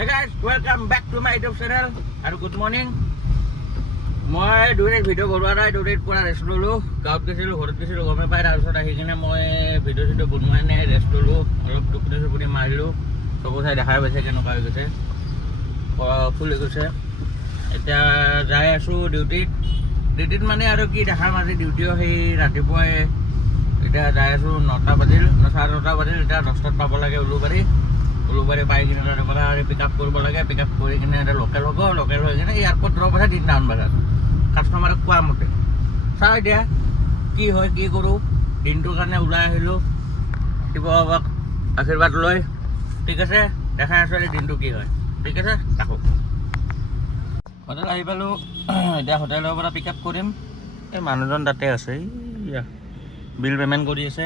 Hey guys, welcome back to my YouTube channel and good morning. মই দুৰেক video' বনোৱা নাই, দুৰেক পৰা ৰেষ্ট ল'লোঁ। গাঁৱত গৈছিলোঁ, ঘৰত গৈছিলোঁ, গমে পাই তাৰপিছত আহি কিনে মই ভিডিঅ' চিডিঅ' বনোৱাই নাই, ৰেষ্ট ল'লোঁ, অলপ টোপনি চুপনি মাৰিলোঁ। চকু চাই দেখাই পাইছে কেনেকুৱা হৈ গৈছে, ফুল হৈ গৈছে। এতিয়া যাই আছোঁ ডিউটিত মানে আৰু কি দেখাম আজি ডিউটিও সেই ৰাতিপুৱাই এতিয়া যাই আছোঁ 9টা বাজিল, 9:30 বাজিল, এতিয়া 10টাত পাব লাগে উলুবাৰী পাই কিনে তাৰ পৰা পিক আপ কৰিব লাগে, পিক আপ কৰি কিনে লোকেল হৈ কিনে এয়াৰপৰ্ট ড্ৰপ আছে 3টামান বজাত কাষ্টমাৰক কোৱা মতে। চাওঁ এতিয়া কি হয় কি কৰোঁ। দিনটোৰ কাৰণে ওলাই আহিলোঁ শিৱবাবাক আশীৰ্বাদ লৈ। ঠিক আছে, দেখাই আছোঁ আজি দিনটো কি হয়। ঠিক আছে, থাকক। হোটেল আহি পালোঁ, এতিয়া হোটেলৰ পৰা পিক আপ কৰিম। এই মানুহজন তাতে আছে, বিল পে'মেণ্ট কৰি আছে।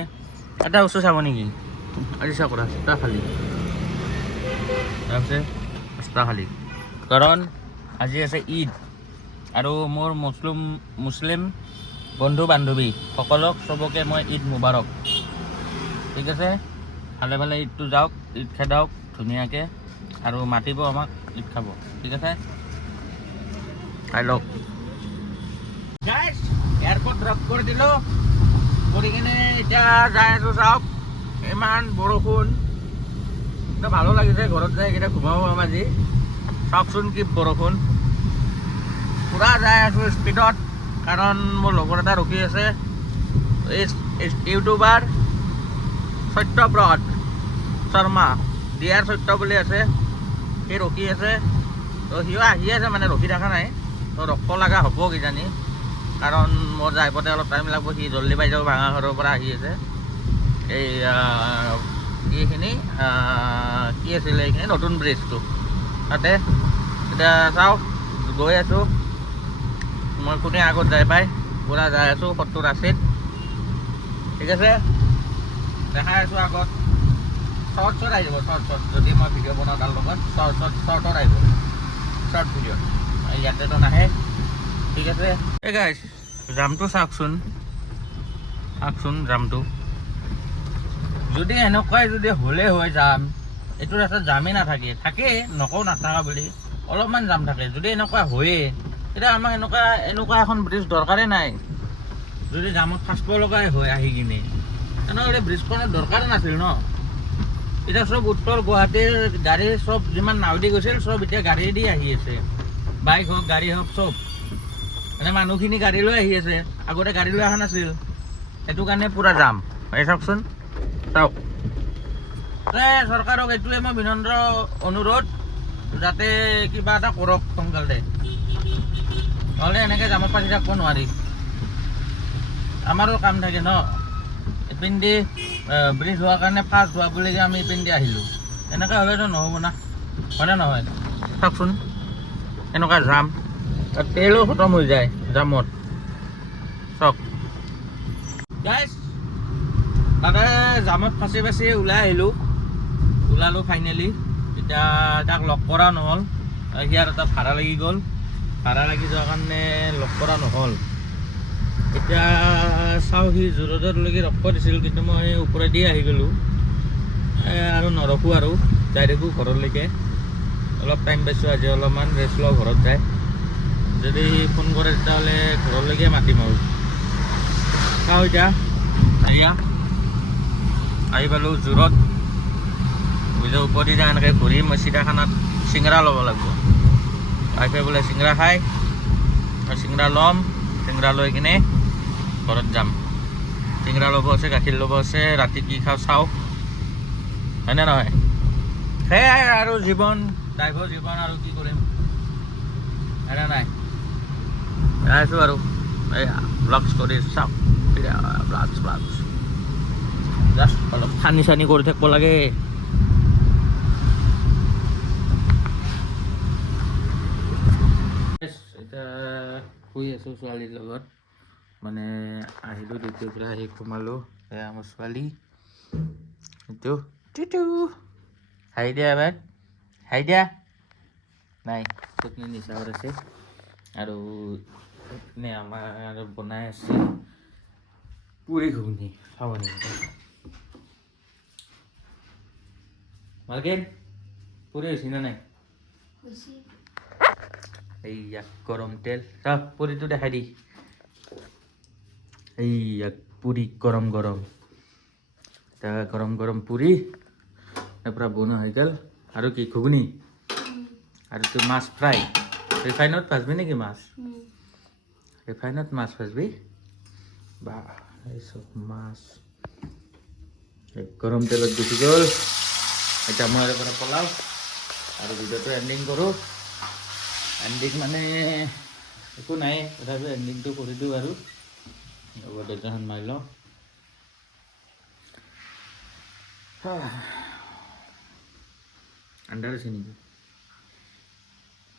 এটা বস্তু চাব নেকি? আজি চাওক ৰাস্তা খালী, ৰাস্তা খালী, কাৰণ আজি আছে ঈদ আৰু মোৰ মুছলিম বন্ধু বান্ধৱী সকলক চবকে মই ঈদ মুবাৰক। ঠিক আছে, ভালে ভালে ঈদটো যাওক, ঈদ খেদাওক ধুনীয়াকৈ আৰু মাতিব আমাক ঈদ খাব। ঠিক আছে, খাই লওক। গাইজ এয়াৰপৰ্ট ড্ৰপ কৰি দিলোঁ, কৰি কিনে এতিয়া যাই আছোঁ। চাওক ইমান বৰষুণ, ভালো লাগিছে ঘৰত যাই কেতিয়া ঘুমাব পাম আজি। চাওকচোন কি বৰষুণ, পূৰা যাই আছোঁ স্পীডত, কাৰণ মোৰ লগৰ এটা ৰখি আছে, এই ইউটিউবাৰ সত্যব্ৰত শৰ্মা, ডিয়াৰ সত্য বুলি আছে, সি ৰখি আছে। তো সিও আহি আছে, মানে ৰখি থকা নাই, তো ৰখিব লগা হ'ব কিজানি, কাৰণ মোৰ যাই পাওঁতে অলপ টাইম লাগব। সি জল্দি পাই যাব, ভাঙা ঘৰৰ পৰা আহি আছে। এই এইখিনি কি আছিলে এইখিনি নতুন ব্ৰিজটো তাতে। এতিয়া চাওক গৈ আছোঁ মই, কোনে আগত যাই পাই, পূৰা যাই আছোঁ 70-80। ঠিক আছে, দেখাই আছোঁ আগত। শ্বৰ্ট আহি যাব, শ্বৰ্ট যদি মই ভিডিঅ' বনাওঁ তাৰ লগত শ্বৰ্টত আহিব, শ্বৰ্ট ভিডিঅ', ইয়াতেতো নাহে। ঠিক আছে, এই গাইজ জামটো চাওকচোন জামটো যদি এনেকুৱাই যদি হ'লে হয় জাম, এইটো ৰাস্তাত জামেই থাকে নকওঁ নাথাকা বুলি, অলপমান জাম থাকে। যদি এনেকুৱা হয়ে তেতিয়া আমাক এনেকুৱা এখন ব্ৰিজ দৰকাৰেই নাই। যদি জামত ফাঁচিব লগাই হয় আহি কিনে, তেনেহ'লে ব্ৰিজখনৰ দৰকাৰ নাছিল ন। এতিয়া চব উত্তৰ গুৱাহাটীৰ গাড়ী চব যিমান নাৱেদি গৈছিল চব এতিয়া গাড়ী দি আহি আছে, বাইক হওক গাড়ী হওক চব, মানে মানুহখিনি গাড়ী লৈ আহি আছে, আগতে গাড়ী লৈ অহা নাছিল, সেইটো কাৰণে পূৰা জাম। এই চাওকচোন, চাওক। চৰকাৰক এইটোৱে মই বিনম্ৰ অনুৰোধ, যাতে কিবা এটা কৰক সোনকালে, নহ'লে এনেকৈ জামত ফাঁচি থাকিব নোৱাৰি। আমাৰো কাম থাকে ন, ইপিনেদি ব্ৰিজ হোৱাৰ কাৰণে ফাষ্ট হোৱা বুলি আমি ইপিনেদি আহিলোঁ, এনেকৈ হ'লেতো নহ'ব না, হয়নে নহয়? চাওকচোন এনেকুৱা জাম, তেলো খতম হৈ যায় জামত। চাওক গাইজ, তাতে জামত ফাঁচি ওলালোঁ ফাইনেলি। এতিয়া তাক লগ কৰা নহ'ল, ইয়াৰ এটা ভাড়া লাগি গ'ল, ভাড়া লাগি যোৱাৰ কাৰণে লগ কৰা নহ'ল। এতিয়া চাওঁ, সি জোৰদলৈকে ৰখিব দিছিল, কিন্তু মই ওপৰেদি আহি গ'লোঁ আৰু নৰখোঁ আৰু যাই দেখোঁ ঘৰলৈকে। অলপ টাইম পাইছোঁ আজি, অলপমান ৰেষ্ট লওঁ ঘৰত যায়। যদি সি ফোন কৰে তেতিয়াহ'লে ঘৰলৈকে মাতিম আৰু। চাওঁ এতিয়া আহি পালোঁ জোৰত, বুজা ওপৰদি যাই এনেকৈ ঘূৰি মই চিৰিয়াখানাত চিংৰা ল'ব লাগিব। ৱাইফে বোলে চিংৰা খায়, চিংৰা ল'ম, চিংৰা লৈ কিনে ঘৰত যাম। চিংৰা ল'ব আছে, গাখীৰ ল'ব আছে, ৰাতি কি খাওঁ চাওঁ, হয়নে নহয়? সেয়াই আৰু জীৱন, ড্ৰাইভৰ জীৱন, আৰু কি কৰিম, হয়নে নাই? আছোঁ আৰু এই ব্লগছ কৰি চাওক, ব্লগছ জাষ্ট অলপ ফানি চানি কৰি থাকিব লাগে। এতিয়া শুই আছোঁ ছোৱালীৰ লগত, মানে আহিলোঁ ডিউটিৰ পৰা, আহি সোমালোঁ। এয়া আমাৰ ছোৱালী, এইটো হাই দিয়া, এবাৰ হাই দিয়া নাই, চুপনি নিচাৰ আছে। আৰু আমাৰ বনাই আছে পুৰি ঘুগুনি, খাব নেকি ভালকে? পুৰি হৈছে নে নাই? এইয়া গৰম তেল চাওক পুৰিটো দেখাই দি এইয়া পুৰি গৰম গৰম এটা গৰম গৰম পুৰি পূৰা বনোৱা হৈ গ'ল আৰু কি ঘুগুনি আৰু তোৰ মাছ ফ্ৰাই ৰিফাইনত ভাজবি নেকি মাছ ৰিফাইনত মাছ ভাজবি বা এই চব মাছ গৰম তেলত গুচি গ'ল এতিয়া মই আৰু পৰা পলাও আৰু ভিডিঅ'টো এণ্ডিং কৰোঁ এণ্ডিং মানে একো নাই তথাপিও এণ্ডিংটো কৰি দিওঁ আৰু দেউতাখন মাৰি লওঁ আন্ধাৰ আছে নেকি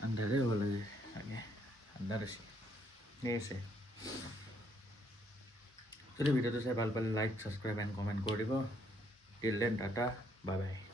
আন্ধাৰে হ'ব লাগে তাকে আন্ধাৰ আছে ঠিক আছে যদি ভিডিঅ'টো চাই ভাল পালে লাইক ছাবস্ক্ৰাইব এণ্ড কমেণ্ট কৰি দিব till then tata bye bye